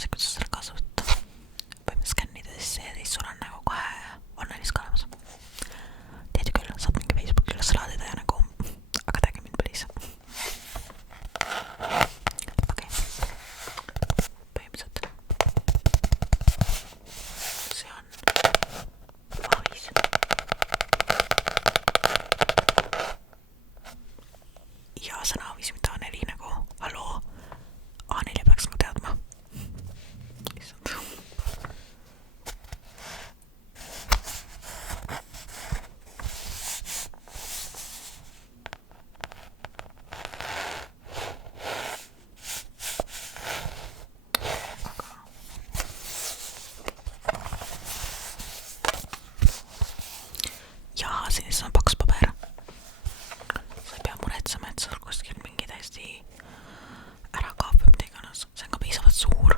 see, kuidas selle kaasa võtta. võime skännida sisse ja siis sul on nagu kohe online-is ka olemas. teed ju küll, saad mingi Facebooki üles laadida ja nagu, aga tag'i mind please. okei. põhimõtteliselt see on A5. ja see on A5, mitte A4 nagu, halloo, A4 peaks nagu teadma. issand. jaa, siis on paks paber. sa ei pea muretsema, et sul kuskil mingi täiesti ära kaob või mida iganes. see on ka piisavalt suur.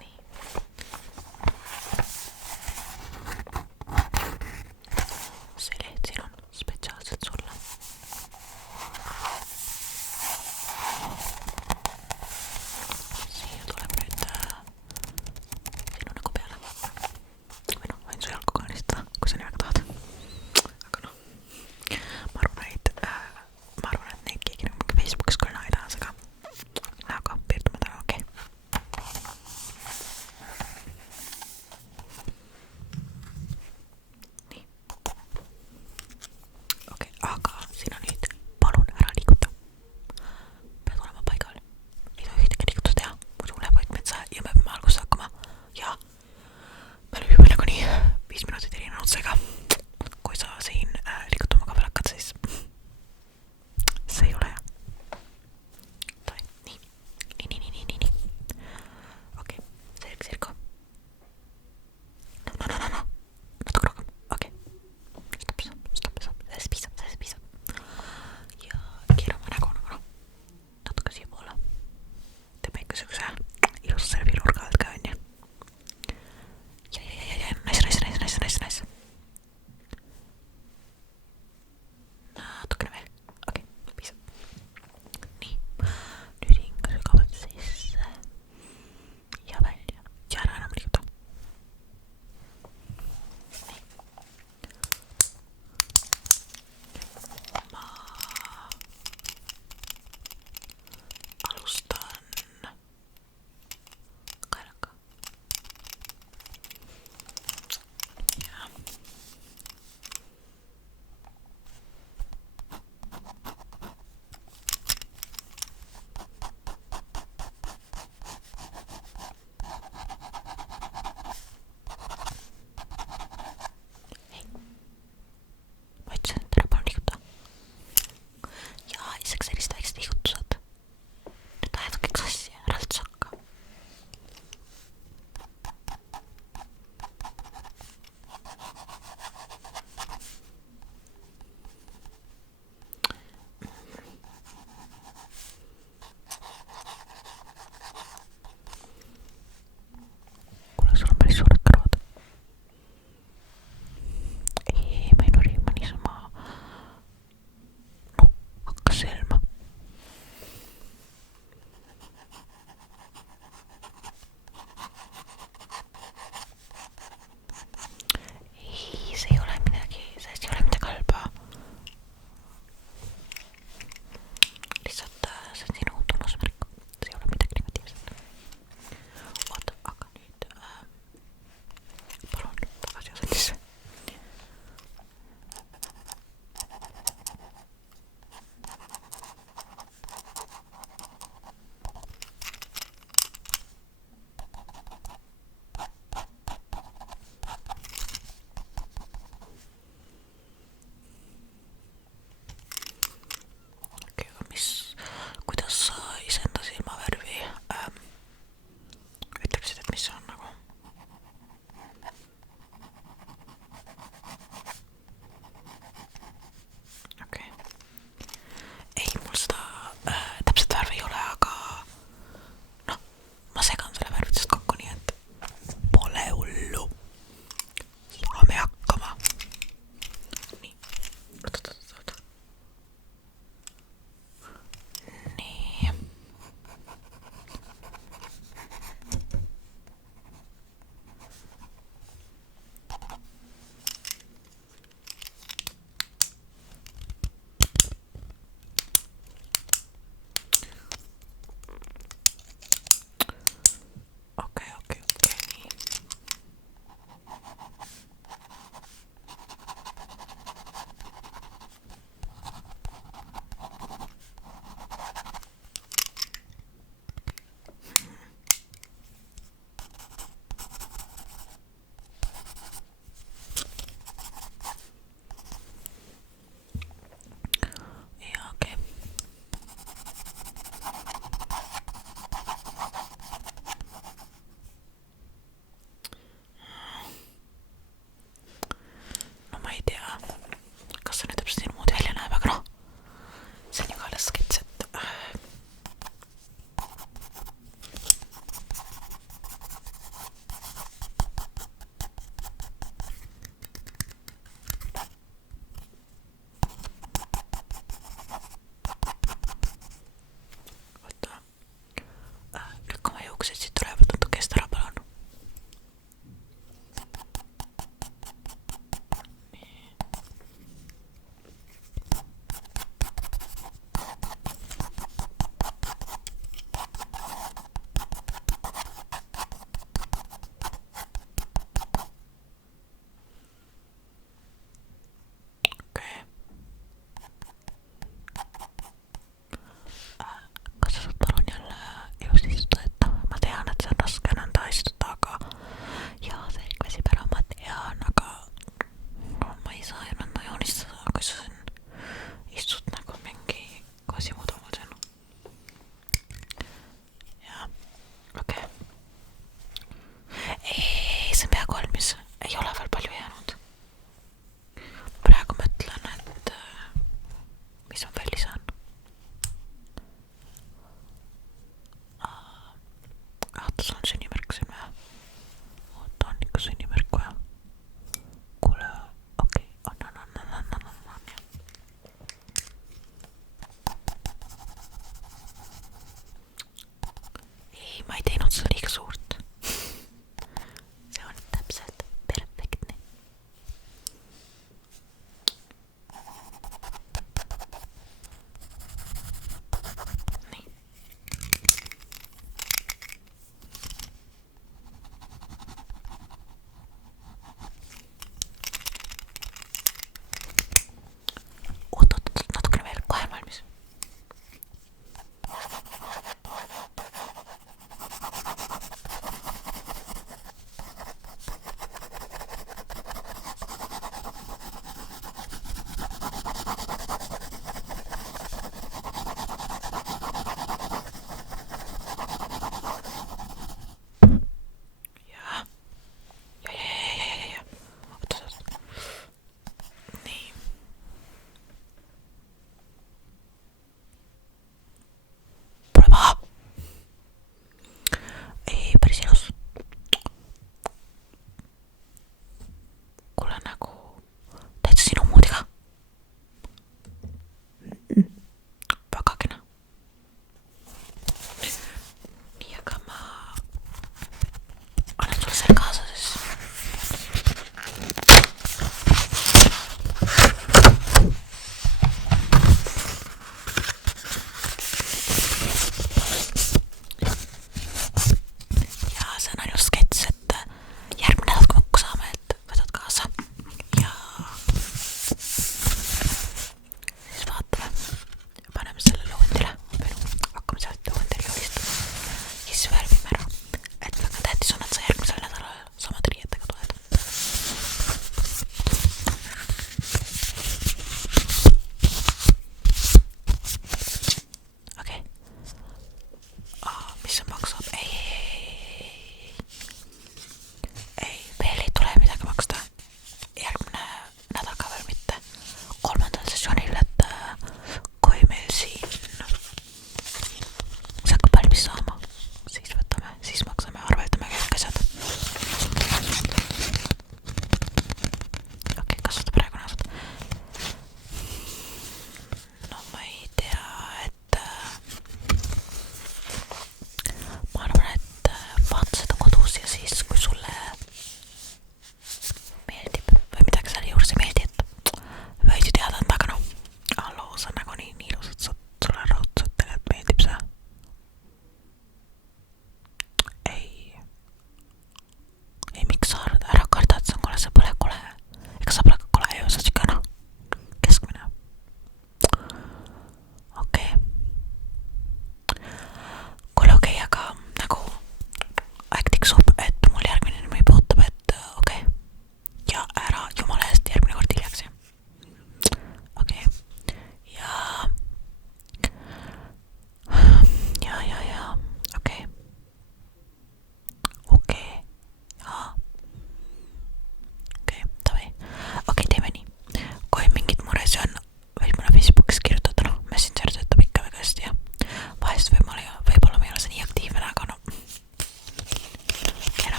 nii. see leht siin on spetsiaalselt sulle. siia tuleb nüüd sinu nägu peale. või noh, võin su jalgu ka listada, kui sa nii väga tahad. aga noh, ma arvan, et neid keegi nagu mingi Facebookis küll ei taha, aga piirdume täna, okei. nii. okei, aga siin on nüüd palun ära liiguta. pead olema paigal. ei tohi ühtegi liigutust teha, muidu läheb kõik metsa ja me peame alguses hakkama. ja me oleme juba nagunii 5 minutit